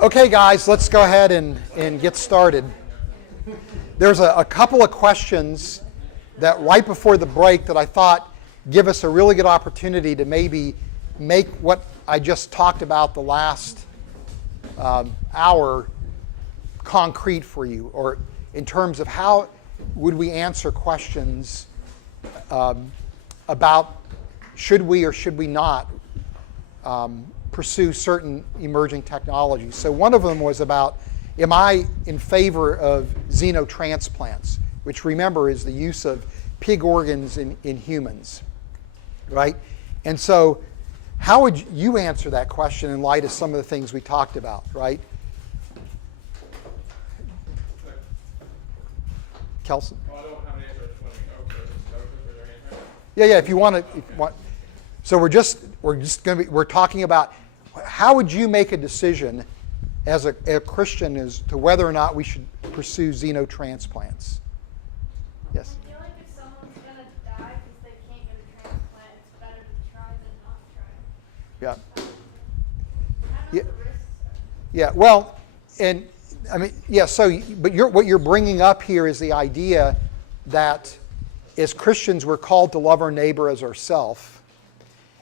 Okay, guys, let's go ahead and get started. There's a couple of questions that right before the break that I thought give us a really good opportunity to maybe make what I just talked about the last hour concrete for you, or in terms of how would we answer questions about should we or should we not pursue certain emerging technologies. So one of them was about, am I in favor of xenotransplants, which remember is the use of pig organs in humans, right? And so how would you answer that question in light of some of the things we talked about, right? Kelson? Well, I don't have an answer. I just want to make their answer. Yeah, if you want to. So we're talking about how would you make a decision as a Christian as to whether or not we should pursue xenotransplants? Yes. I feel like if someone's going to die because they can't get a transplant, it's better to try than not try. Yeah. I don't know what the risks are. Yeah. Well, and I mean, yeah. So, but what you're bringing up here is the idea that as Christians we're called to love our neighbor as ourselves,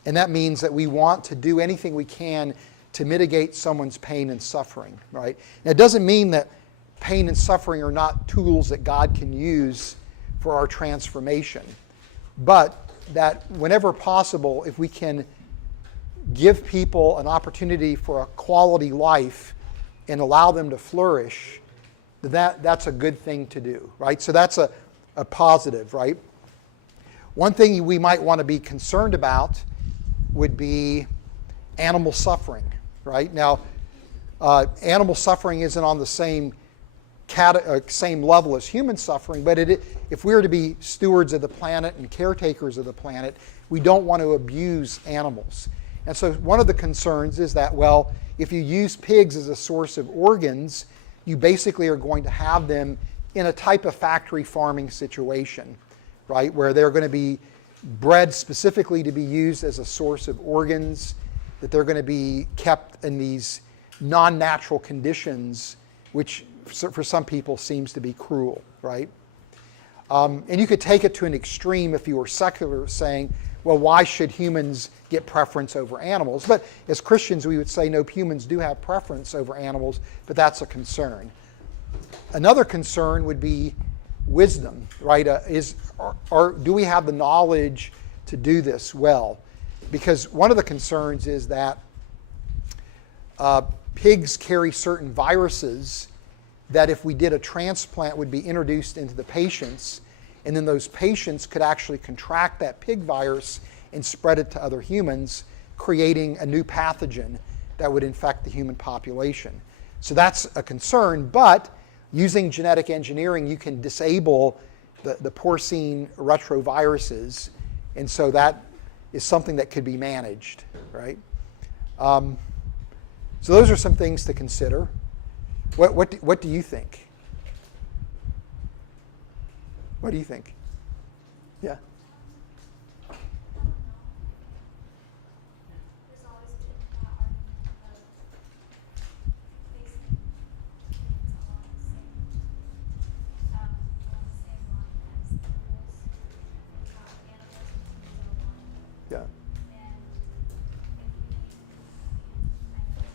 and that means that we want to do anything we can to mitigate someone's pain and suffering. Right? Now, it doesn't mean that pain and suffering are not tools that God can use for our transformation, but that whenever possible, if we can give people an opportunity for a quality life and allow them to flourish, that's a good thing to do, right? So that's a positive, right? One thing we might want to be concerned about would be animal suffering, right? Now, animal suffering isn't on the same level as human suffering, but if we are to be stewards of the planet and caretakers of the planet, we don't want to abuse animals. And so one of the concerns is that, well, if you use pigs as a source of organs, you basically are going to have them in a type of factory farming situation, right, where they're going to be bred specifically to be used as a source of organs, that they're going to be kept in these non-natural conditions, which for some people seems to be cruel, right? And you could take it to an extreme if you were secular, saying, well, why should humans get preference over animals? But as Christians, we would say, no, humans do have preference over animals, but that's a concern. Another concern would be wisdom, right? Do we have the knowledge to do this well? Because one of the concerns is that pigs carry certain viruses that if we did a transplant would be introduced into the patients, and then those patients could actually contract that pig virus and spread it to other humans, creating a new pathogen that would infect the human population. So that's a concern, but using genetic engineering, you can disable the porcine retroviruses, and so that is something that could be managed, right? So those are some things to consider. What do you think? What do you think? Yeah. There's always been that argument of facing humans along the same line as animals. Animals and humans are one. Yeah. And if we, I know,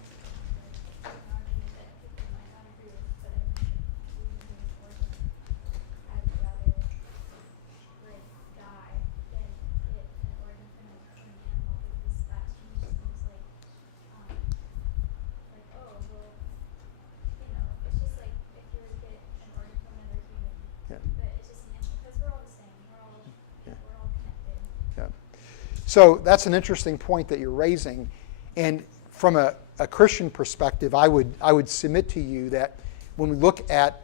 an argument that people might not agree with, but I think if we move forward, I'd rather die than get an organ from an animal, because that just seems like oh, well, it's just like if you were to get an organ from another human, Yeah. but it's just an animal, because we're all the same, we're all connected. Yeah. So that's an interesting point that you're raising, and from a Christian perspective, I would submit to you that when we look at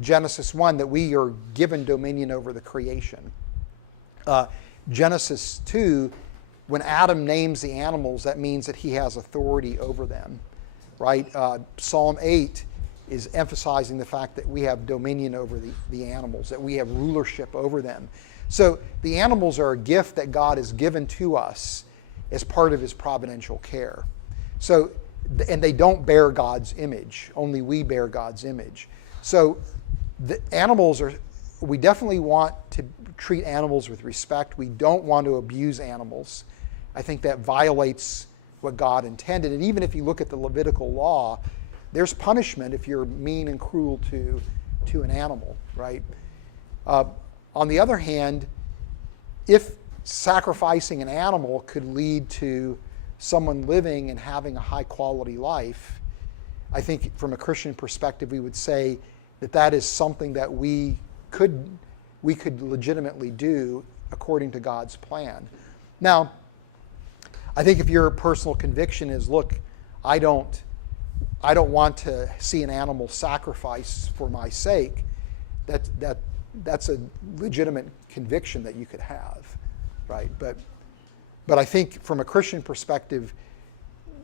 Genesis 1, that we are given dominion over the creation. Genesis 2, when Adam names the animals, that means that he has authority over them, right? Psalm 8 is emphasizing the fact that we have dominion over the animals, that we have rulership over them. So the animals are a gift that God has given to us, as part of his providential care. So, and they don't bear God's image. Only we bear God's image. So the animals are, we definitely want to treat animals with respect. We don't want to abuse animals. I think that violates what God intended. And even if you look at the Levitical law, there's punishment if you're mean and cruel to an animal, right? On the other hand, if sacrificing an animal could lead to someone living and having a high quality life, I think from a Christian perspective, we would say that that is something that we could legitimately do according to God's plan. Now, I think if your personal conviction is, look, I don't want to see an animal sacrificed for my sake, that's a legitimate conviction that you could have, right? But I think from a Christian perspective,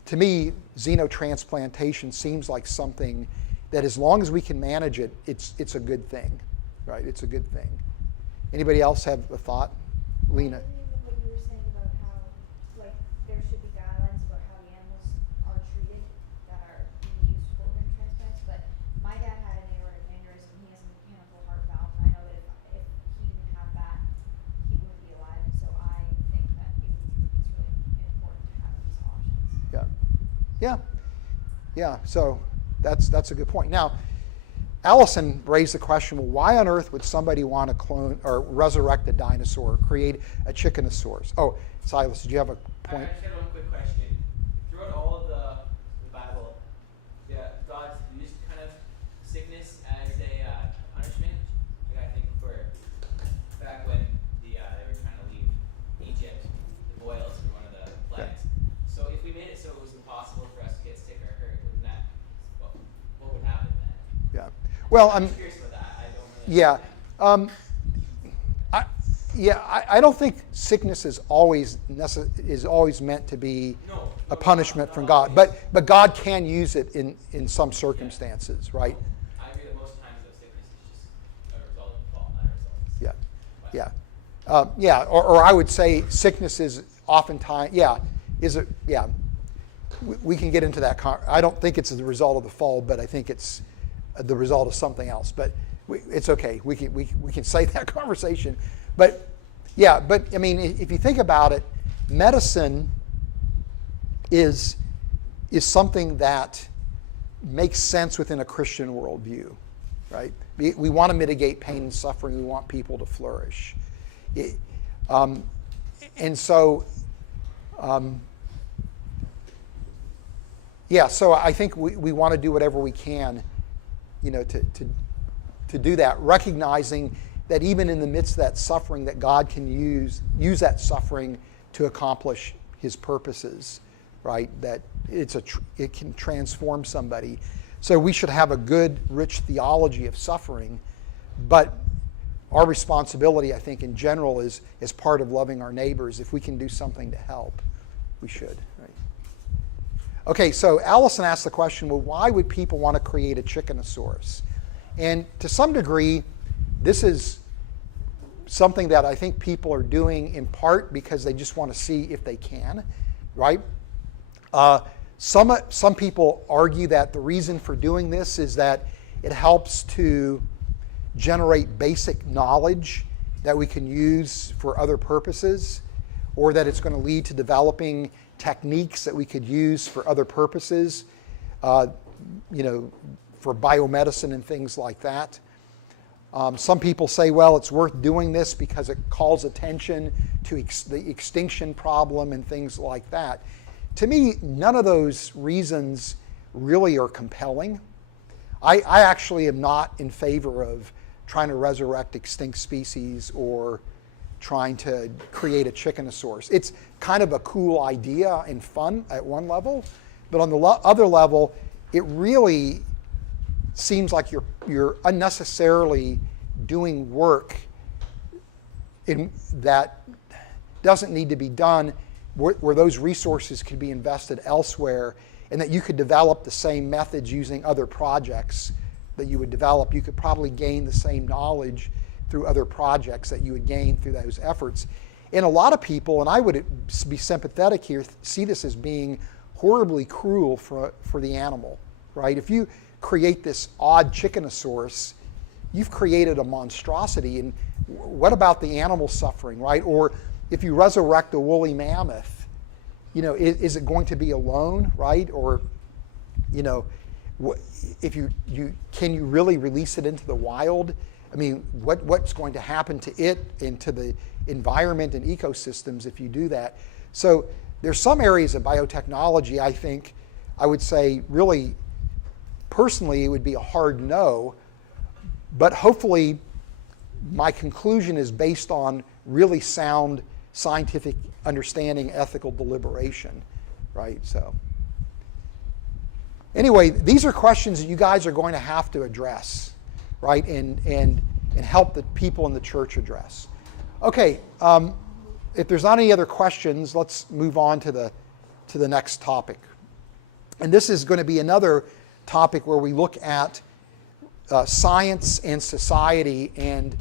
to me, xenotransplantation seems like something that as long as we can manage it, it's a good thing, right? It's a good thing. Anybody else have a thought? Lena? I agree with what you were saying about how, like, there should be guidelines about how the animals are treated that are being used for organ transplants. But my dad had an aortic aneurysm. He has a mechanical heart valve, and I know that if he didn't have that, he wouldn't be alive. And so I think that it's really important to have these options. Yeah. So that's a good point. Now, Allison raised the question, well, why on earth would somebody want to clone or resurrect a dinosaur, or create a chickenosaurus? Oh, Silas, did you have a I point? just had one quick question. Throughout all of the Bible, God used kind of sickness as a punishment. Like I think for back when they were trying to leave Egypt, the boils were one of the plagues. So if we made it so it was impossible for us to get sick or hurt, wouldn't that what would happen then? Yeah. Well, I'm I'm curious about that. I don't really understand. I don't think sickness is always meant to be a punishment from God, but God can use it in some circumstances, right? I agree that most times the sickness is just a result of the fall, not a result. Yeah. Or I would say sickness is oftentimes, we can get into that. I don't think it's the result of the fall, but I think it's the result of something else. But it's okay. We can say that conversation. But I mean, if you think about it, medicine is something that makes sense within a Christian worldview, right? We want to mitigate pain and suffering. We want people to flourish. So I think we want to do whatever we can, to do that, recognizing that even in the midst of that suffering, that God can use that suffering to accomplish His purposes, right? That it can transform somebody. So we should have a good, rich theology of suffering, but our responsibility, I think, in general, is as part of loving our neighbors. If we can do something to help, we should, right? Okay, so Allison asked the question, well, why would people want to create a chickenosaurus? And to some degree, this is something that I think people are doing in part because they just want to see if they can, right? Some people argue that the reason for doing this is that it helps to generate basic knowledge that we can use for other purposes, or that it's going to lead to developing techniques that we could use for other purposes, for biomedicine and things like that. Some people say, well, it's worth doing this because it calls attention to the extinction problem and things like that. To me, none of those reasons really are compelling. I actually am not in favor of trying to resurrect extinct species or trying to create a chickenosaurus. It's kind of a cool idea and fun at one level, but on the other level, it really seems like you're unnecessarily doing work that doesn't need to be done, where those resources could be invested elsewhere, and that you could develop the same methods using other projects that you would develop. You could probably gain the same knowledge through other projects that you would gain through those efforts. And a lot of people, and I would be sympathetic here, see this as being horribly cruel for the animal, right? If you create this odd Chickenosaurus, you've created a monstrosity. And what about the animal suffering, right? Or if you resurrect a woolly mammoth, is it going to be alone, right? Or, if can you really release it into the wild? I mean, what's going to happen to it and to the environment and ecosystems if you do that? So there's some areas of biotechnology, I think, I would say really, personally, it would be a hard no, but hopefully my conclusion is based on really sound scientific understanding, ethical deliberation, right? So anyway, these are questions that you guys are going to have to address, right? And help the people in the church address. Okay, if there's not any other questions, let's move on to the next topic. And this is going to be another topic where we look at science and society and,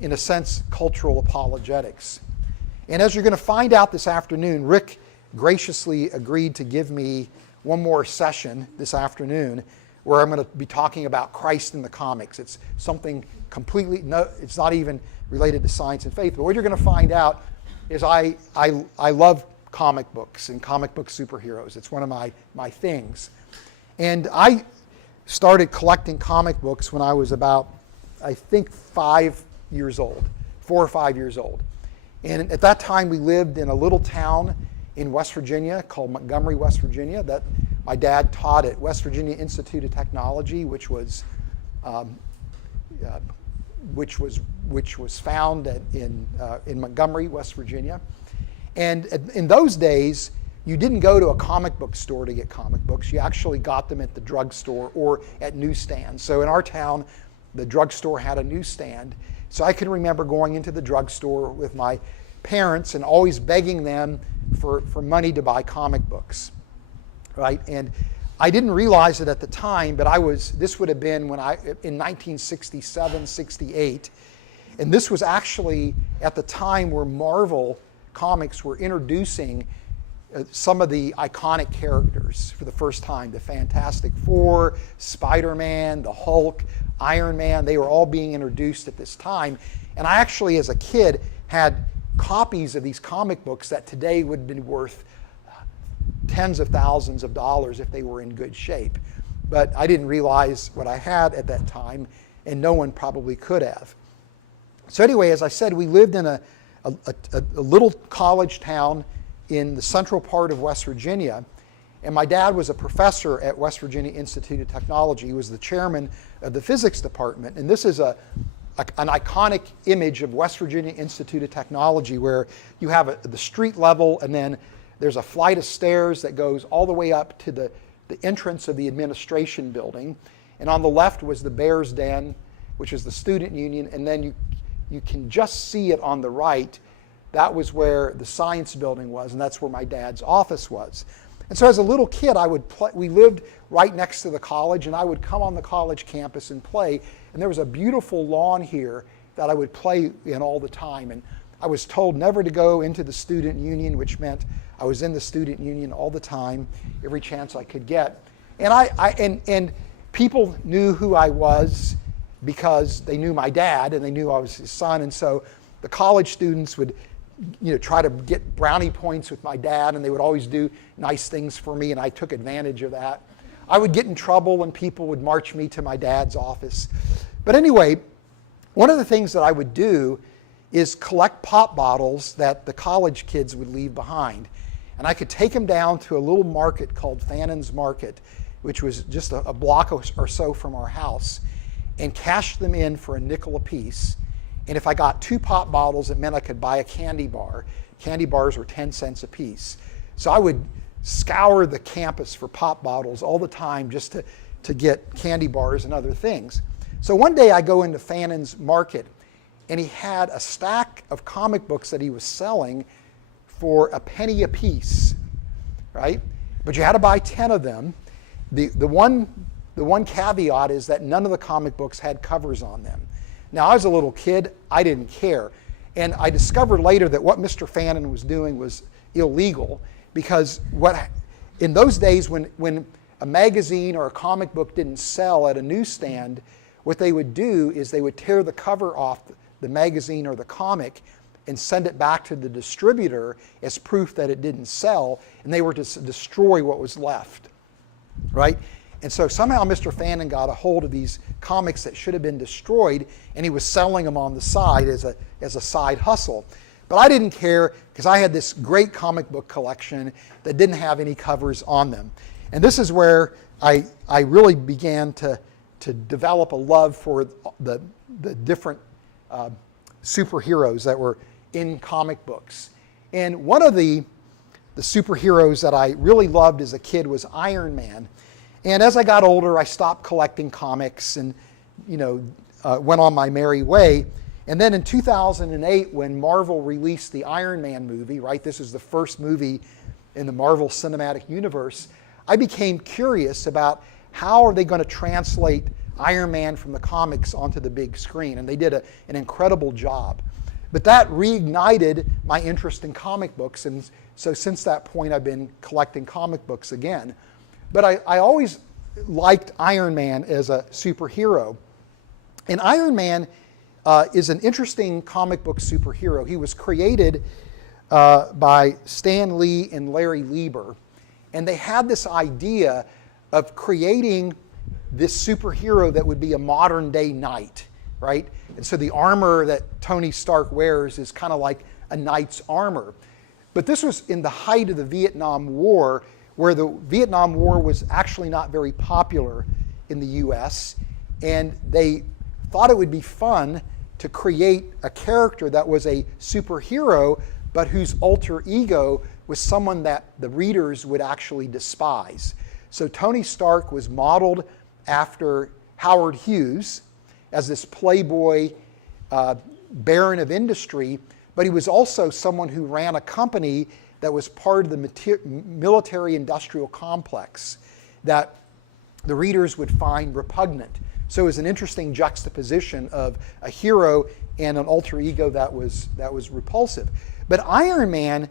in a sense, cultural apologetics. And as you're going to find out this afternoon, Rick graciously agreed to give me one more session this afternoon where I'm going to be talking about Christ in the comics. It's something completely, it's not even related to science and faith. But what you're going to find out is I love comic books and comic book superheroes. It's one of my things. And I started collecting comic books when I was about, I think, 5 years old, 4 or 5 years old. And at that time, we lived in a little town in West Virginia called Montgomery, West Virginia, that my dad taught at West Virginia Institute of Technology, which was found in Montgomery, West Virginia. And in those days, you didn't go to a comic book store to get comic books. You actually got them at the drugstore or at newsstands. So in our town, the drugstore had a newsstand. So I can remember going into the drugstore with my parents and always begging them for money to buy comic books, right? And I didn't realize it at the time, but this would have been in 1967, 68. And this was actually at the time where Marvel Comics were introducing some of the iconic characters for the first time. The Fantastic Four, Spider-Man, the Hulk, Iron Man, they were all being introduced at this time. And I actually, as a kid, had copies of these comic books that today would have been worth tens of thousands of dollars if they were in good shape. But I didn't realize what I had at that time, and no one probably could have. So anyway, as I said, we lived in a little college town in the central part of West Virginia. And my dad was a professor at West Virginia Institute of Technology. He was the chairman of the physics department. And this is an iconic image of West Virginia Institute of Technology where you have the street level, and then there's a flight of stairs that goes all the way up to the entrance of the administration building. And on the left was the Bears Den, which is the student union. And then you can just see it on the right. That was where the science building was, and that's where my dad's office was. And so as a little kid, we lived right next to the college, and I would come on the college campus and play. And there was a beautiful lawn here that I would play in all the time. And I was told never to go into the student union, which meant I was in the student union all the time, every chance I could get. And and people knew who I was because they knew my dad and they knew I was his son. And so the college students would try to get brownie points with my dad, and they would always do nice things for me, and I took advantage of that. I would get in trouble and people would march me to my dad's office. But anyway, one of the things that I would do is collect pop bottles that the college kids would leave behind. And I could take them down to a little market called Fannon's Market, which was just a block or so from our house, and cash them in for a nickel a piece. And if I got 2 pop bottles, it meant I could buy a candy bar. Candy bars were 10 cents a piece. So I would scour the campus for pop bottles all the time just to get candy bars and other things. So one day I go into Fannon's Market, and he had a stack of comic books that he was selling for a penny a piece, right? But you had to buy 10 of them. The one caveat is that none of the comic books had covers on them. Now, I was a little kid, I didn't care. And I discovered later that what Mr. Fannin was doing was illegal, because in those days when a magazine or a comic book didn't sell at a newsstand, what they would do is they would tear the cover off the magazine or the comic and send it back to the distributor as proof that it didn't sell, and they were to destroy what was left, right? And so somehow Mr. Fannin got a hold of these comics that should have been destroyed, and he was selling them on the side as a side hustle. But I didn't care, because I had this great comic book collection that didn't have any covers on them. And this is where I really began to develop a love for the different superheroes that were in comic books. And one of the superheroes that I really loved as a kid was Iron Man. And as I got older, I stopped collecting comics and, went on my merry way. And then in 2008, when Marvel released the Iron Man movie, right, this is the first movie in the Marvel Cinematic Universe, I became curious about how are they going to translate Iron Man from the comics onto the big screen. And they did an incredible job. But that reignited my interest in comic books. And so since that point, I've been collecting comic books again. But I always liked Iron Man as a superhero. And Iron Man is an interesting comic book superhero. He was created by Stan Lee and Larry Lieber. And they had this idea of creating this superhero that would be a modern day knight, right? And so the armor that Tony Stark wears is kind of like a knight's armor. But this was in the height of the Vietnam War, where the Vietnam War was actually not very popular in the US. And they thought it would be fun to create a character that was a superhero, but whose alter ego was someone that the readers would actually despise. So Tony Stark was modeled after Howard Hughes as this playboy baron of industry, but he was also someone who ran a company that was part of the military-industrial complex that the readers would find repugnant. So it was an interesting juxtaposition of a hero and an alter ego that was repulsive. But Iron Man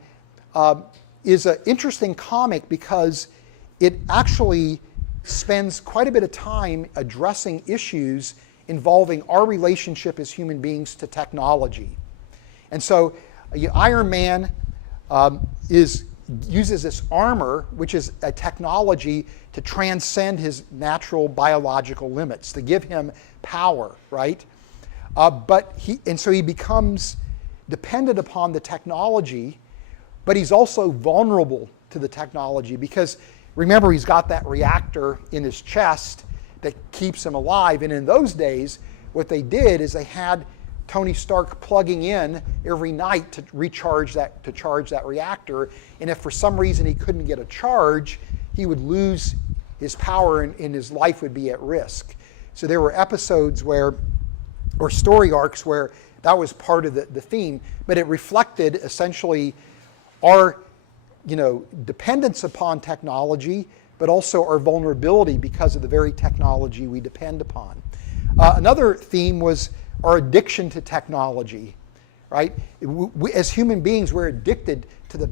is an interesting comic because it actually spends quite a bit of time addressing issues involving our relationship as human beings to technology. And so Iron Man uses this armor, which is a technology to transcend his natural biological limits, to give him power, right? So he becomes dependent upon the technology, but he's also vulnerable to the technology because, remember, he's got that reactor in his chest that keeps him alive. And in those days, what they did is they had Tony Stark plugging in every night to charge that reactor. And if for some reason he couldn't get a charge, he would lose his power and his life would be at risk. So there were episodes or story arcs where that was part of the theme, but it reflected essentially our dependence upon technology, but also our vulnerability because of the very technology we depend upon. Another theme was our addiction to technology, right? As human beings, we're addicted to the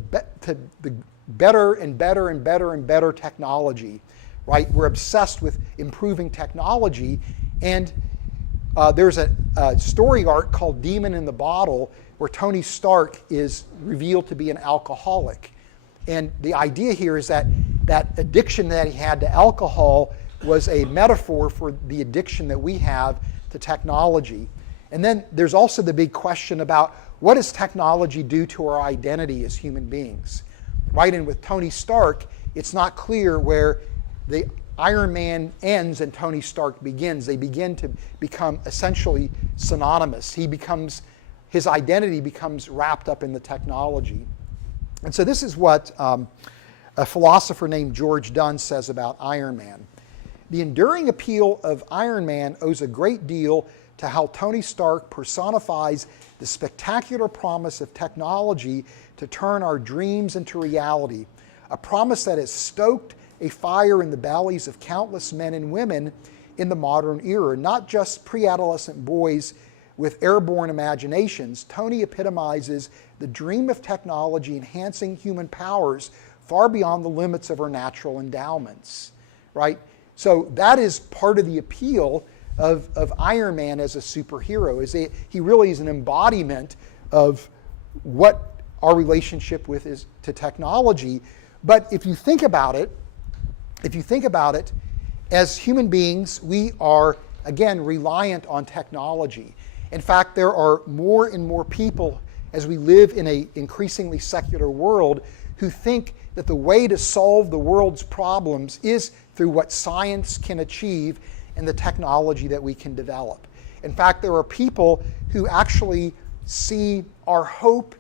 better and better and better and better technology, right? We're obsessed with improving technology. And there's a story arc called Demon in the Bottle where Tony Stark is revealed to be an alcoholic. And the idea here is that addiction that he had to alcohol was a metaphor for the addiction that we have to technology. And then there's also the big question about what does technology do to our identity as human beings, right? And with Tony Stark, it's not clear where the Iron Man ends and Tony Stark begins. They begin to become essentially synonymous. His identity becomes wrapped up in the technology. And so this is what a philosopher named George Dunn says about Iron Man. The enduring appeal of Iron Man owes a great deal to how Tony Stark personifies the spectacular promise of technology to turn our dreams into reality, a promise that has stoked a fire in the bellies of countless men and women in the modern era, not just pre-adolescent boys with airborne imaginations, Tony epitomizes the dream of technology enhancing human powers far beyond the limits of our natural endowments, right? So that is part of the appeal of Iron Man as a superhero, is he really is an embodiment of what our relationship with is to technology. But if you think about it, as human beings, we are, again, reliant on technology. In fact, there are more and more people, as we live in an increasingly secular world, who think that the way to solve the world's problems is through what science can achieve and the technology that we can develop. In fact, there are people who actually see our hope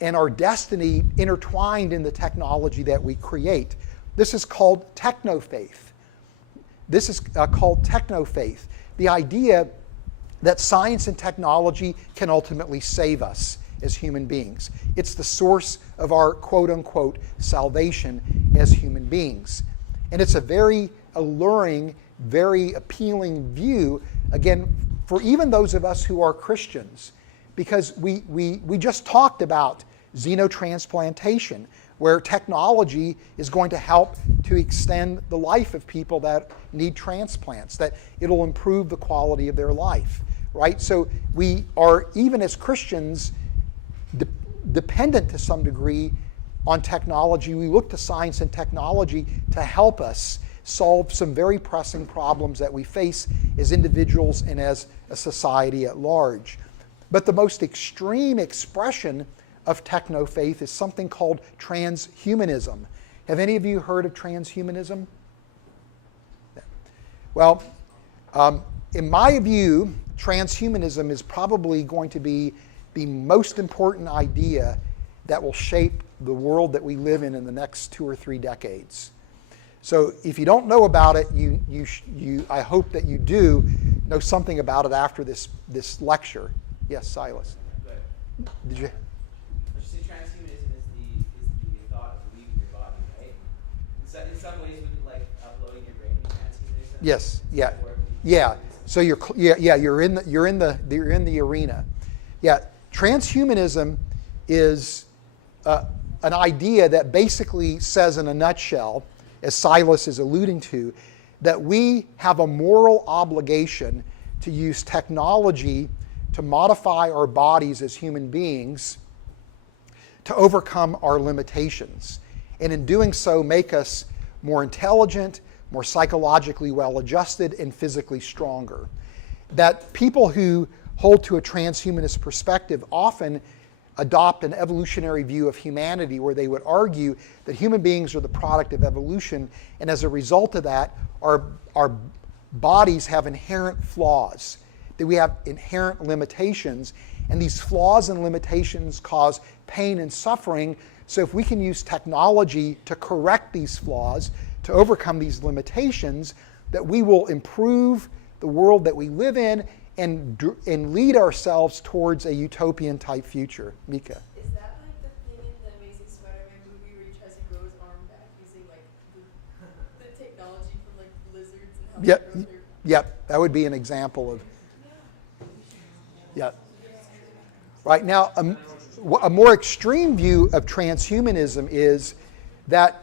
and our destiny intertwined in the technology that we create. This is called techno-faith. This is called techno-faith. The idea that science and technology can ultimately save us as human beings. It's the source of our quote-unquote salvation as human beings. And it's a very alluring, very appealing view, again, for even those of us who are Christians, because we just talked about xenotransplantation, where technology is going to help to extend the life of people that need transplants, that it'll improve the quality of their life, right? So we are, even as Christians, dependent to some degree on technology. We look to science and technology to help us solve some very pressing problems that we face as individuals and as a society at large. But the most extreme expression of techno-faith is something called transhumanism. Have any of you heard of transhumanism? Well, in my view, transhumanism is probably going to be the most important idea that will shape the world that we live in the next 2 or 3 decades. So if you don't know about it, I hope that you do know something about it after this lecture. Yes, Silas. Did you? Let's just say transhumanism is the thought of leaving your body, right? In some ways, with like uploading your brain to transhumanism. Yes. Yeah. So you're in the arena. Yeah. Transhumanism is an idea that basically says, in a nutshell, as Silas is alluding to, that we have a moral obligation to use technology to modify our bodies as human beings to overcome our limitations. And in doing so, make us more intelligent, more psychologically well-adjusted, and physically stronger. That people who hold to a transhumanist perspective often adopt an evolutionary view of humanity, where they would argue that human beings are the product of evolution, and as a result of that, our bodies have inherent flaws, that we have inherent limitations, and these flaws and limitations cause pain and suffering. So if we can use technology to correct these flaws, to overcome these limitations, that we will improve the world that we live in and lead ourselves towards a utopian type future. Mika. Is that like the thing in the Amazing Spider-Man movie where he tries to grow his arm back using like the technology from like lizards and how they grow their... Yep, that would be an example of. Yeah. Right now, a more extreme view of transhumanism is that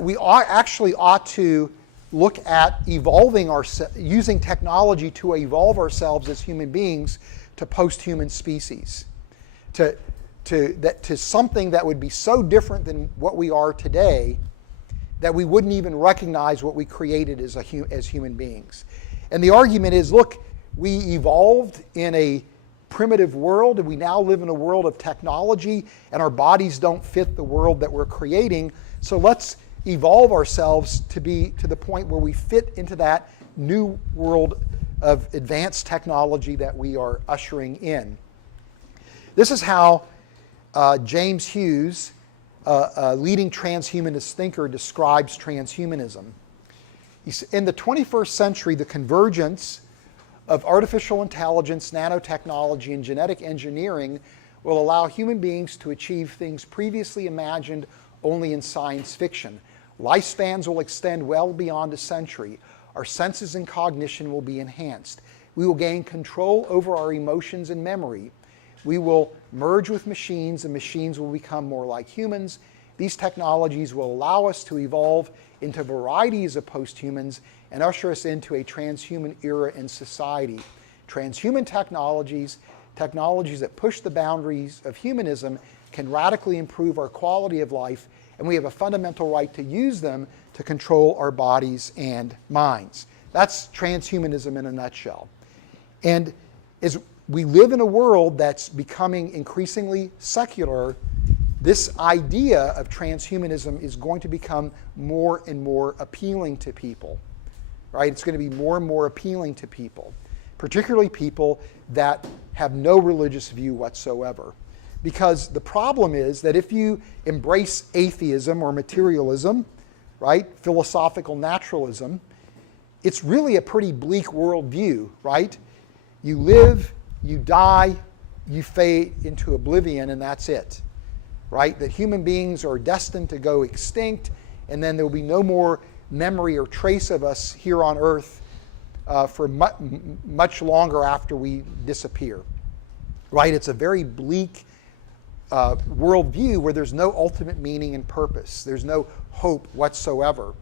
we ought to look at using technology to evolve ourselves as human beings to post-human species, to something that would be so different than what we are today that we wouldn't even recognize what we created as human beings. And the argument is, look, we evolved in a primitive world, and we now live in a world of technology, and our bodies don't fit the world that we're creating. So let's evolve ourselves to be to the point where we fit into that new world of advanced technology that we are ushering in. This is how James Hughes, a leading transhumanist thinker, describes transhumanism. In the 21st century, the convergence of artificial intelligence, nanotechnology, and genetic engineering will allow human beings to achieve things previously imagined only in science fiction. Lifespans will extend well beyond a century. Our senses and cognition will be enhanced. We will gain control over our emotions and memory. We will merge with machines, and machines will become more like humans. These technologies will allow us to evolve into varieties of posthumans and usher us into a transhuman era in society. Transhuman technologies, technologies that push the boundaries of humanism, can radically improve our quality of life, and we have a fundamental right to use them to control our bodies and minds. That's transhumanism in a nutshell. And as we live in a world that's becoming increasingly secular, this idea of transhumanism is going to become more and more appealing to people, right? It's going to be more and more appealing to people, particularly people that have no religious view whatsoever. Because the problem is that if you embrace atheism or materialism, right, philosophical naturalism, it's really a pretty bleak worldview, right? You live, you die, you fade into oblivion, and that's it, right? That human beings are destined to go extinct, and then there will be no more memory or trace of us here on earth for much longer after we disappear, right? It's a very bleak worldview where there's no ultimate meaning and purpose. There's no hope whatsoever.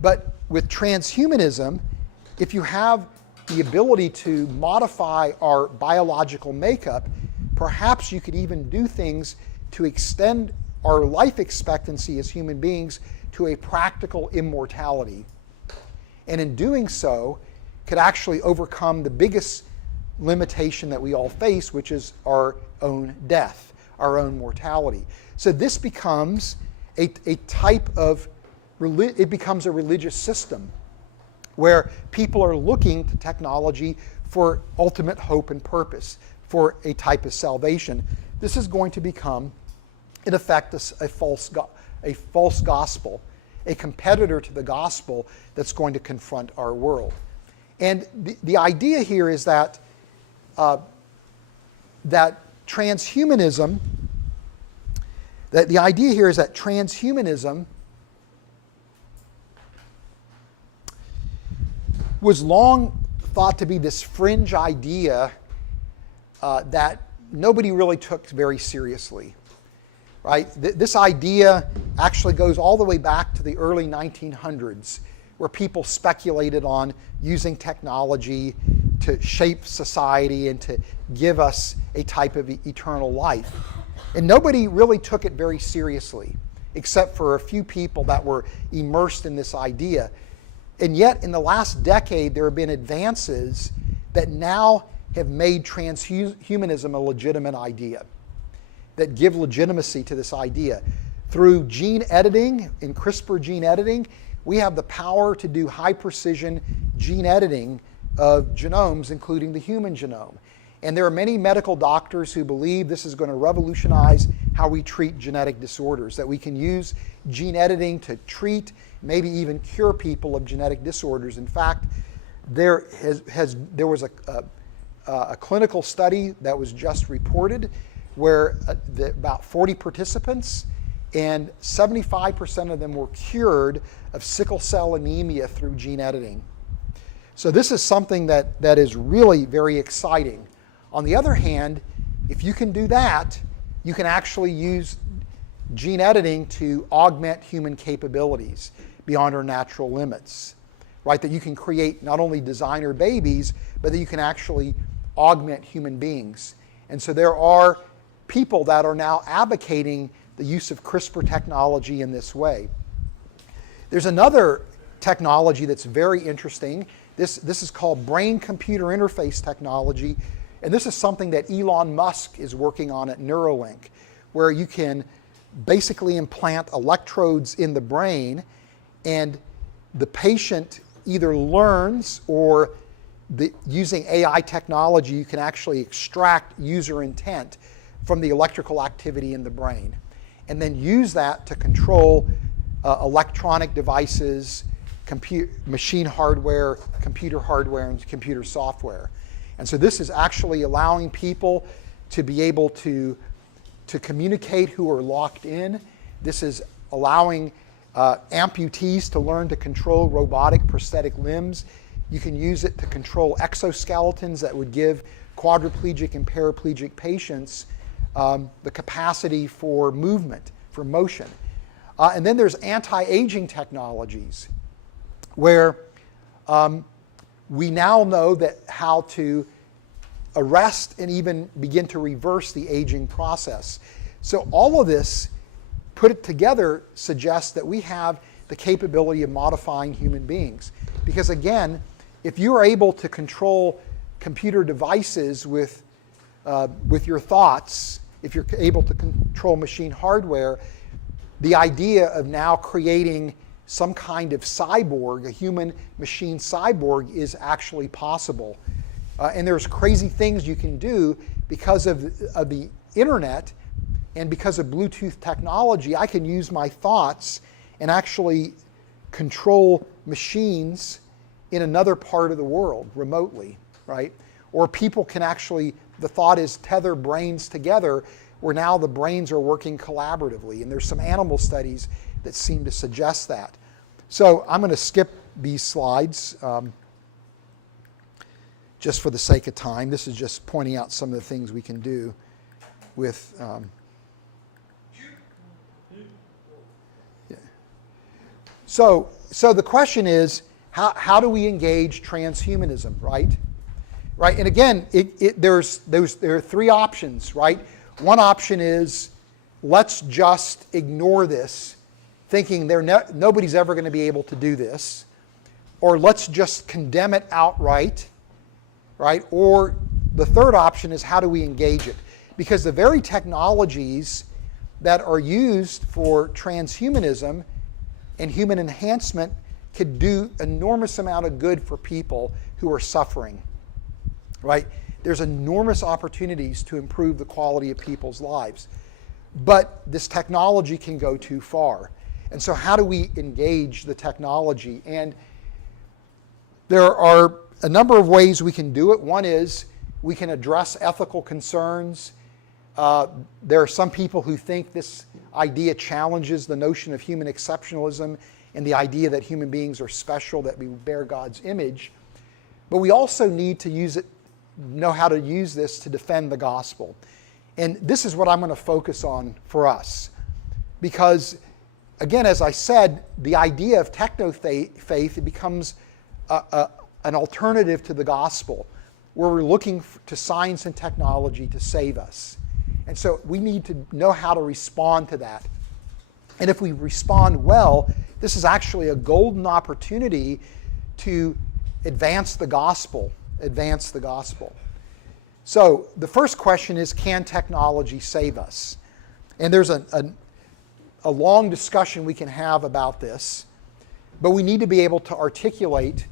But with transhumanism, if you have the ability to modify our biological makeup, perhaps you could even do things to extend our life expectancy as human beings to a practical immortality. And in doing so, could actually overcome the biggest limitation that we all face, which is our own death, our own mortality. So this becomes a type of, it becomes a religious system where people are looking to technology for ultimate hope and purpose, for a type of salvation. This is going to become, in effect, a false gospel, a competitor to the gospel that's going to confront our world. And the idea here is that transhumanism, was long thought to be this fringe idea that nobody really took very seriously, right? This idea actually goes all the way back to the early 1900s, where people speculated on using technology to shape society and to give us a type of eternal life. And nobody really took it very seriously, except for a few people that were immersed in this idea. And yet, in the last decade, there have been advances that now have made transhumanism a legitimate idea, that give legitimacy to this idea. Through gene editing, in CRISPR gene editing, we have the power to do high precision gene editing of genomes, including the human genome. And there are many medical doctors who believe this is going to revolutionize how we treat genetic disorders, that we can use gene editing to treat, maybe even cure people of genetic disorders. In fact, there was a clinical study that was just reported where about 40 participants, and 75% of them were cured of sickle cell anemia through gene editing. So this is something that is really very exciting. On the other hand, if you can do that, you can actually use gene editing to augment human capabilities beyond our natural limits, right? That you can create not only designer babies, but that you can actually augment human beings. And so there are people that are now advocating the use of CRISPR technology in this way. There's another technology that's very interesting. This is called brain-computer interface technology, and this is something that Elon Musk is working on at Neuralink, where you can basically implant electrodes in the brain, and the patient either learns, or using AI technology, you can actually extract user intent from the electrical activity in the brain, and then use that to control electronic devices, machine hardware, and computer software. And so this is actually allowing people to be able to communicate who are locked in. This is allowing amputees to learn to control robotic prosthetic limbs You can use it to control exoskeletons that would give quadriplegic and paraplegic patients the capacity for movement, for motion. And then there's anti-aging technologies where we now know that how to arrest and even begin to reverse the aging process. So all of this, put it together, suggests that we have the capability of modifying human beings. Because again, if you are able to control computer devices with your thoughts, if you're able to control machine hardware, the idea of now creating some kind of cyborg, a human-machine cyborg, is actually possible. And there's crazy things you can do because of the internet and because of Bluetooth technology. I can use my thoughts and actually control machines in another part of the world remotely, right? Or people can actually, the thought is tether brains together, where now the brains are working collaboratively. And there's some animal studies that seem to suggest that. So I'm going to skip these slides just for the sake of time. This is just pointing out some of the things we can do with... So the question is, how do we engage transhumanism, right? Right, and again, there are three options, right? One option is, let's just ignore this, thinking nobody's ever going to be able to do this. Or let's just condemn it outright, right? Or the third option is, how do we engage it? Because the very technologies that are used for transhumanism and human enhancement could do enormous amount of good for people who are suffering, right? There's enormous opportunities to improve the quality of people's lives. But this technology can go too far. And so how do we engage the technology? And there are a number of ways we can do it. One is we can address ethical concerns. There are some people who think this idea challenges the notion of human exceptionalism and the idea that human beings are special, that we bear God's image. But we also need to know how to use this to defend the gospel. And this is what I'm going to focus on for us. Because, again, as I said, the idea of techno-faith, it becomes an alternative to the gospel, where we're looking to science and technology to save us. And so we need to know how to respond to that. And if we respond well, this is actually a golden opportunity to advance the gospel. So the first question is, can technology save us? And there's a long discussion we can have about this, but we need to be able to articulate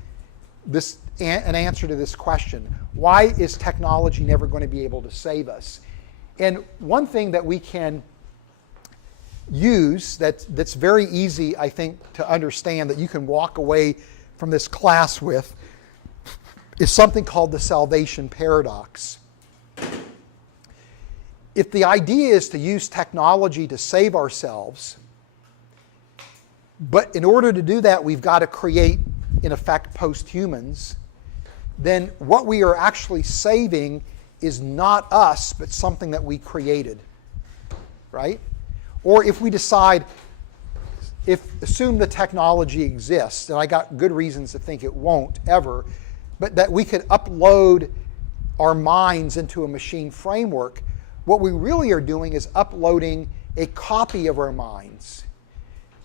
an answer to this question. Why is technology never going to be able to save us? And one thing that we can use that's very easy, I think, to understand, that you can walk away from this class with, is something called the salvation paradox. If the idea is to use technology to save ourselves, but in order to do that we've got to create, in effect, post-humans, then what we are actually saving is not us, but something that we created, right? Or if we decide, assume the technology exists, and I got good reasons to think it won't ever, but that we could upload our minds into a machine framework, what we really are doing is uploading a copy of our minds.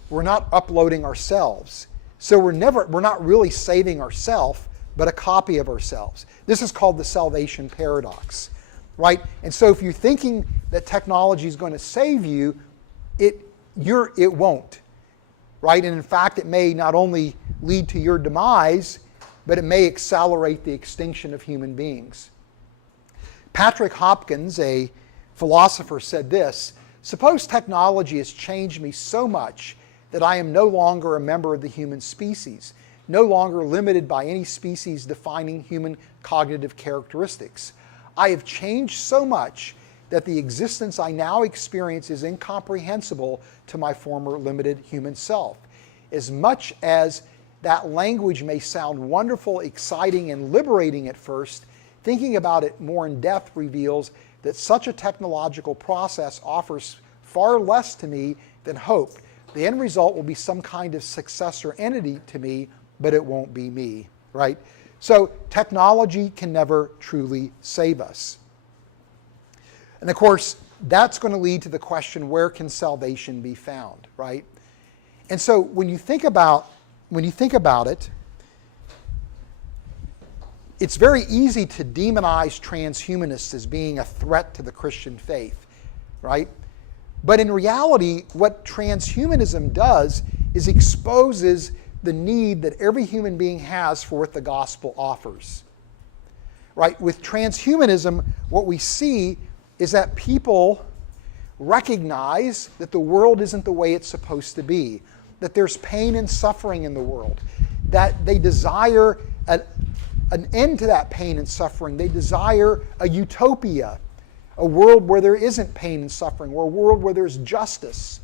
We're not uploading ourselves. So we're not really saving ourselves, but a copy of ourselves. This is called the salvation paradox, right? And so if you're thinking that technology is going to save you, it won't, right? And in fact, it may not only lead to your demise, but it may accelerate the extinction of human beings. Patrick Hopkins, a philosopher, said this: "Suppose technology has changed me so much that I am no longer a member of the human species, no longer limited by any species defining human cognitive characteristics. I have changed so much that the existence I now experience is incomprehensible to my former limited human self. As much as that language may sound wonderful, exciting, and liberating at first, thinking about it more in depth reveals that such a technological process offers far less to me than hope. The end result will be some kind of successor entity to me, but it won't be me, right? So technology can never truly save us. And of course, that's going to lead to the question, where can salvation be found, right? And so when you think about it, it's very easy to demonize transhumanists as being a threat to the Christian faith, right? But in reality, what transhumanism does is exposes the need that every human being has for what the gospel offers, right? With transhumanism, what we see is that people recognize that the world isn't the way it's supposed to be, that there's pain and suffering in the world, that they desire an end to that pain and suffering. They desire a utopia, a world where there isn't pain and suffering, or a world where there's justice.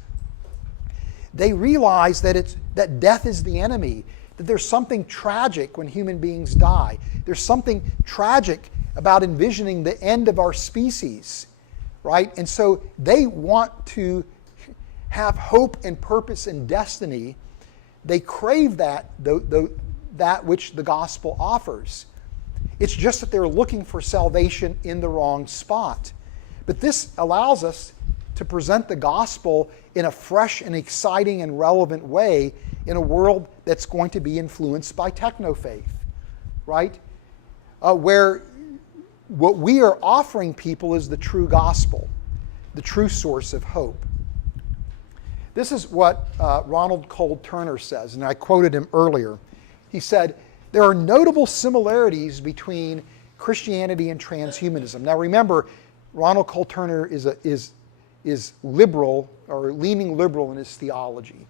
They realize that death is the enemy, that there's something tragic when human beings die. There's something tragic about envisioning the end of our species, right? And so they want to have hope and purpose and destiny. They crave that which the gospel offers. It's just that they're looking for salvation in the wrong spot. But this allows us to present the gospel in a fresh and exciting and relevant way in a world that's going to be influenced by techno-faith, right? Where what we are offering people is the true gospel, the true source of hope. This is what Ronald Cole Turner says, and I quoted him earlier. He said, there are notable similarities between Christianity and transhumanism. Now remember, Ronald Cole Turner is liberal, or leaning liberal in his theology.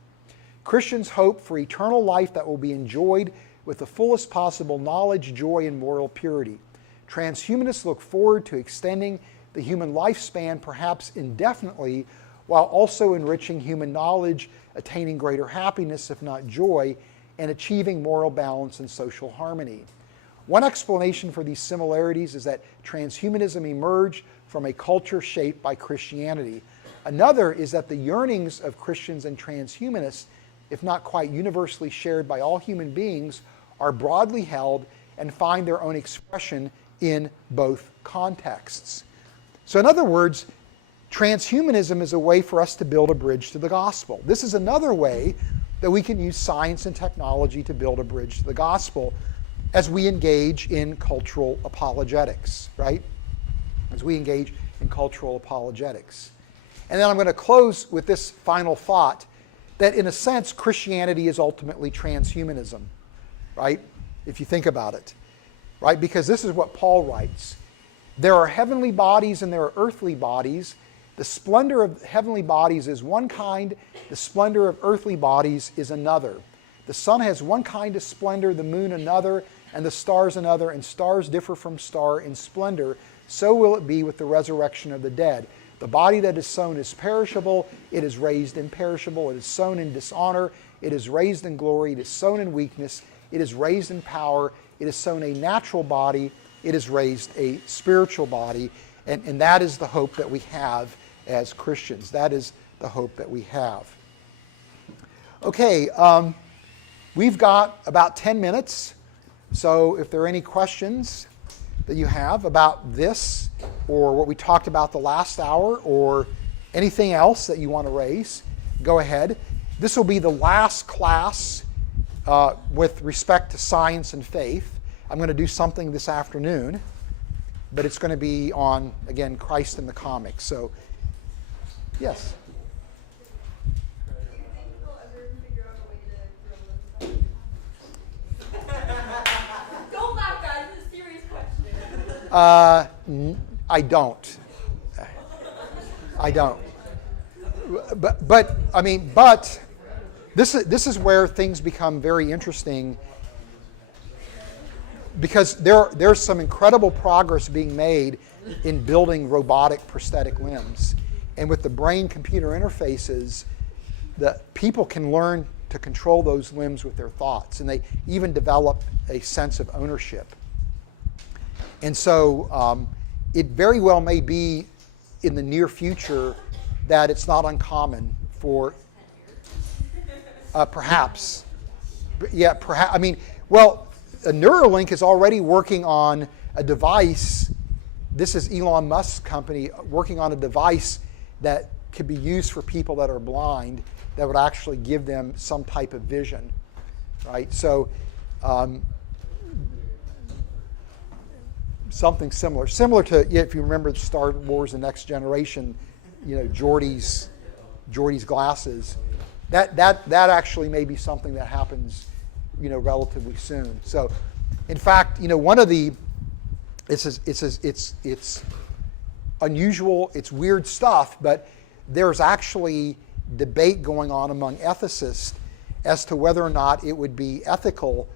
Christians hope for eternal life that will be enjoyed with the fullest possible knowledge, joy, and moral purity. Transhumanists look forward to extending the human lifespan perhaps indefinitely, while also enriching human knowledge, attaining greater happiness, if not joy, and achieving moral balance and social harmony. One explanation for these similarities is that transhumanism emerged from a culture shaped by Christianity. Another is that the yearnings of Christians and transhumanists, if not quite universally shared by all human beings, are broadly held and find their own expression in both contexts. So in other words, transhumanism is a way for us to build a bridge to the gospel. This is another way that we can use science and technology to build a bridge to the gospel as we engage in cultural apologetics, right? As we engage in cultural apologetics. And then I'm going to close with this final thought, that in a sense, Christianity is ultimately transhumanism, right? If you think about it, right? Because this is what Paul writes. There are heavenly bodies and there are earthly bodies. The splendor of heavenly bodies is one kind, the splendor of earthly bodies is another. The sun has one kind of splendor, the moon another, and the stars another, and stars differ from star in splendor. So will it be with the resurrection of the dead. The body that is sown is perishable, it is raised imperishable. It is sown in dishonor, it is raised in glory. It is sown in weakness, it is raised in power. It is sown a natural body, it is raised a spiritual body. And that is the hope that we have as Christians. That is the hope that we have. Okay, we've got about 10 minutes. So if there are any questions that you have about this or what we talked about the last hour or anything else that you want to raise, go ahead. This will be the last class with respect to science and faith. I'm going to do something this afternoon, but it's going to be on, again, Christ in the comics. So, yes? Don't laugh, guys. This is a serious question. I don't. I don't. But this is where things become very interesting, because there's some incredible progress being made in building robotic prosthetic limbs. And with the brain-computer interfaces, the people can learn to control those limbs with their thoughts, and they even develop a sense of ownership. And so it very well may be in the near future that it's not uncommon for perhaps. Yeah, perhaps. I mean, well, Neuralink is already working on a device. This is Elon Musk's company working on a device that could be used for people that are blind that would actually give them some type of vision, right? So something similar to, if you remember Star Wars: The Next Generation, Geordi's glasses. That actually may be something that happens, relatively soon. So, in fact, one of the it's unusual, it's weird stuff, but there's actually debate going on among ethicists as to whether or not it would be ethical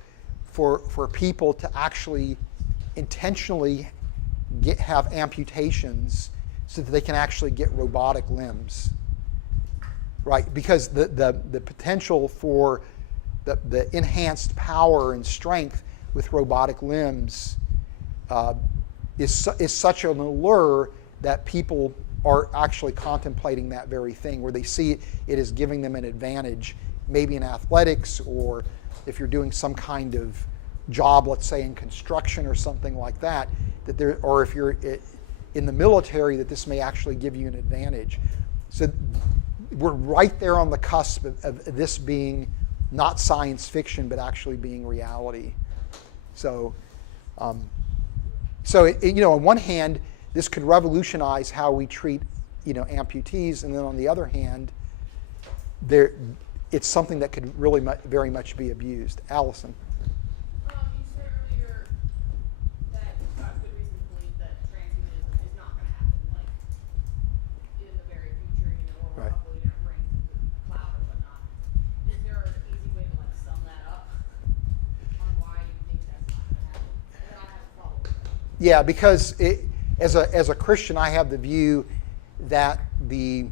for people to actually intentionally have amputations so that they can actually get robotic limbs, right? Because the potential for the enhanced power and strength with robotic limbs is such an allure that people are actually contemplating that very thing, where they see it as giving them an advantage, maybe in athletics, or if you're doing some kind of job, let's say in construction or something like that, or if you're in the military, that this may actually give you an advantage. So we're right there on the cusp of this being not science fiction, but actually being reality. So, on one hand, this could revolutionize how we treat, amputees, and then on the other hand, it's something that could really very much be abused. Allison. You said earlier that you've got good reason to believe that transhumanism is not going to happen, like in the very future, or we're Right. uploading our brains into the cloud or whatnot. Is there an easy way to sum that up on why you think that's not going to happen? And then I have a follow-up. Yeah, because as a Christian, I have the view that the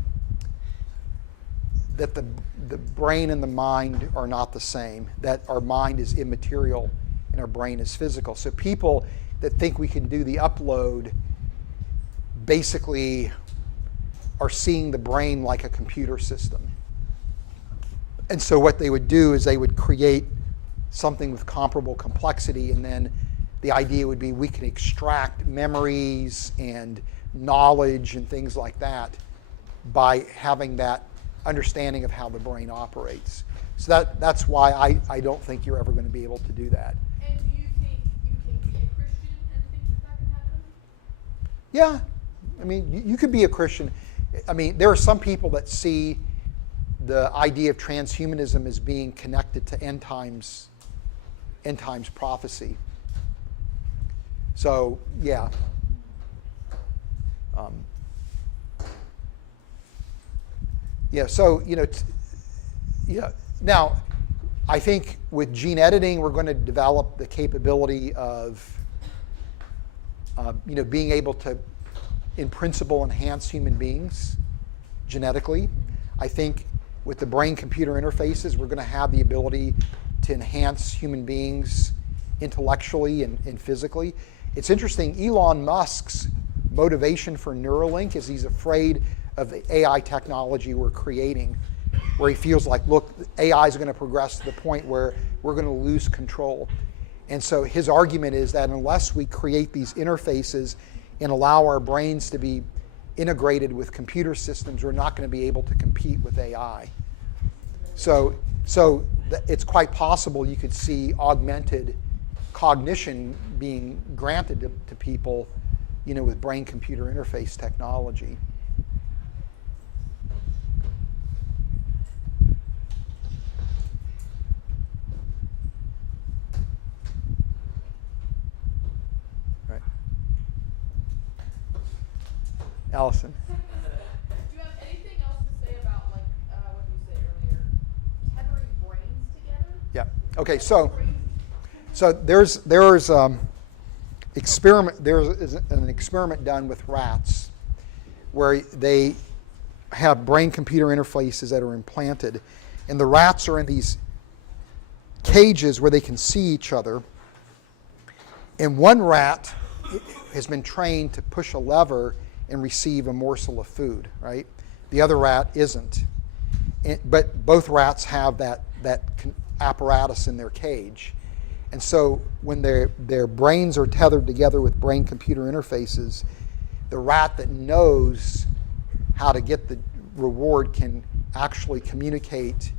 brain and the mind are not the same, that our mind is immaterial and our brain is physical. So people that think we can do the upload basically are seeing the brain like a computer system. And so what they would do is they would create something with comparable complexity, and then the idea would be we can extract memories and knowledge and things like that by having that understanding of how the brain operates. So that's why I don't think you're ever going to be able to do that. And do you think you can be a Christian and think that can happen? Yeah, I mean, you could be a Christian. I mean, there are some people that see the idea of transhumanism as being connected to end times prophecy. So, yeah. So, now, I think with gene editing, we're going to develop the capability of, being able to, in principle, enhance human beings genetically. I think with the brain-computer interfaces, we're going to have the ability to enhance human beings intellectually and physically. It's interesting, Elon Musk's motivation for Neuralink is he's afraid of the AI technology we're creating, where he feels like, look, AI is going to progress to the point where we're going to lose control. And so his argument is that unless we create these interfaces and allow our brains to be integrated with computer systems, we're not going to be able to compete with AI. So it's quite possible you could see augmented cognition being granted to people, with brain-computer interface technology. Right. Allison. Do you have anything else to say about what you said earlier? Tethering brains together? Yeah. Okay. So there's an experiment done with rats where they have brain-computer interfaces that are implanted, And the rats are in these cages where they can see each other. And one rat has been trained to push a lever and receive a morsel of food, right? The other rat isn't. But both rats have that apparatus in their cage. And so when their brains are tethered together with brain-computer interfaces, the rat that knows how to get the reward can actually communicate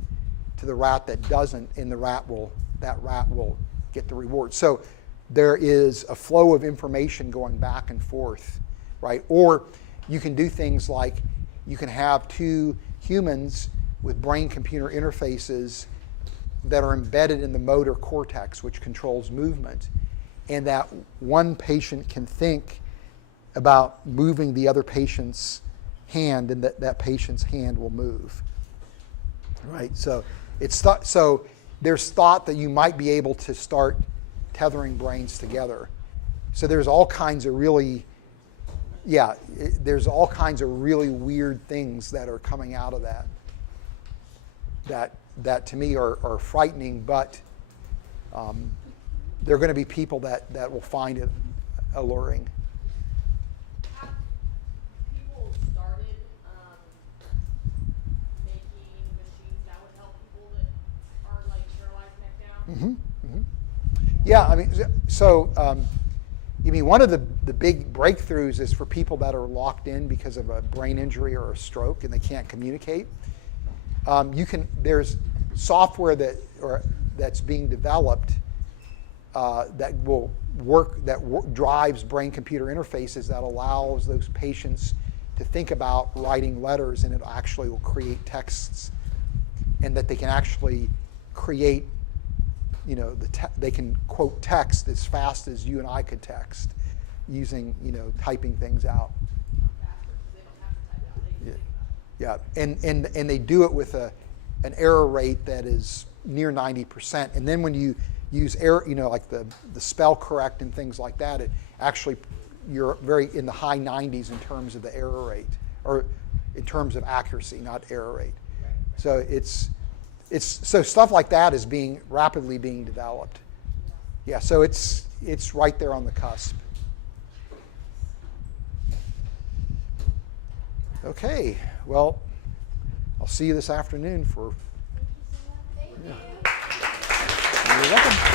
to the rat that doesn't, and that rat will get the reward. So there is a flow of information going back and forth, right? Or you can do things like you can have two humans with brain-computer interfaces that are embedded in the motor cortex, which controls movement, and that one patient can think about moving the other patient's hand, and that patient's hand will move, right? So so there's thought that you might be able to start tethering brains together. So there's all kinds of really, there's all kinds of really weird things that are coming out of that to me are frightening, but there are going to be people that will find it alluring. Have people started making machines that would help people that are like paralyzed neck down? Yeah, I mean, so you mean one of the big breakthroughs is for people that are locked in because of a brain injury or a stroke and they can't communicate. There's software that's being developed that will work, drives brain-computer interfaces that allows those patients to think about writing letters, and it actually will create texts, and that they can actually create, they can quote text as fast as you and I could text using, typing things out. Faster, 'cause they don't have to type it out. They can think about it. Yeah, and they do it with an error rate that is near 90%. And then when you use error, like the spell correct and things like that, it actually, you're very in the high 90s in terms of the error rate, or in terms of accuracy, not error rate. So so stuff like that is rapidly being developed. Yeah, so it's right there on the cusp. Okay, well, I'll see you this afternoon for. Thank you. You're welcome.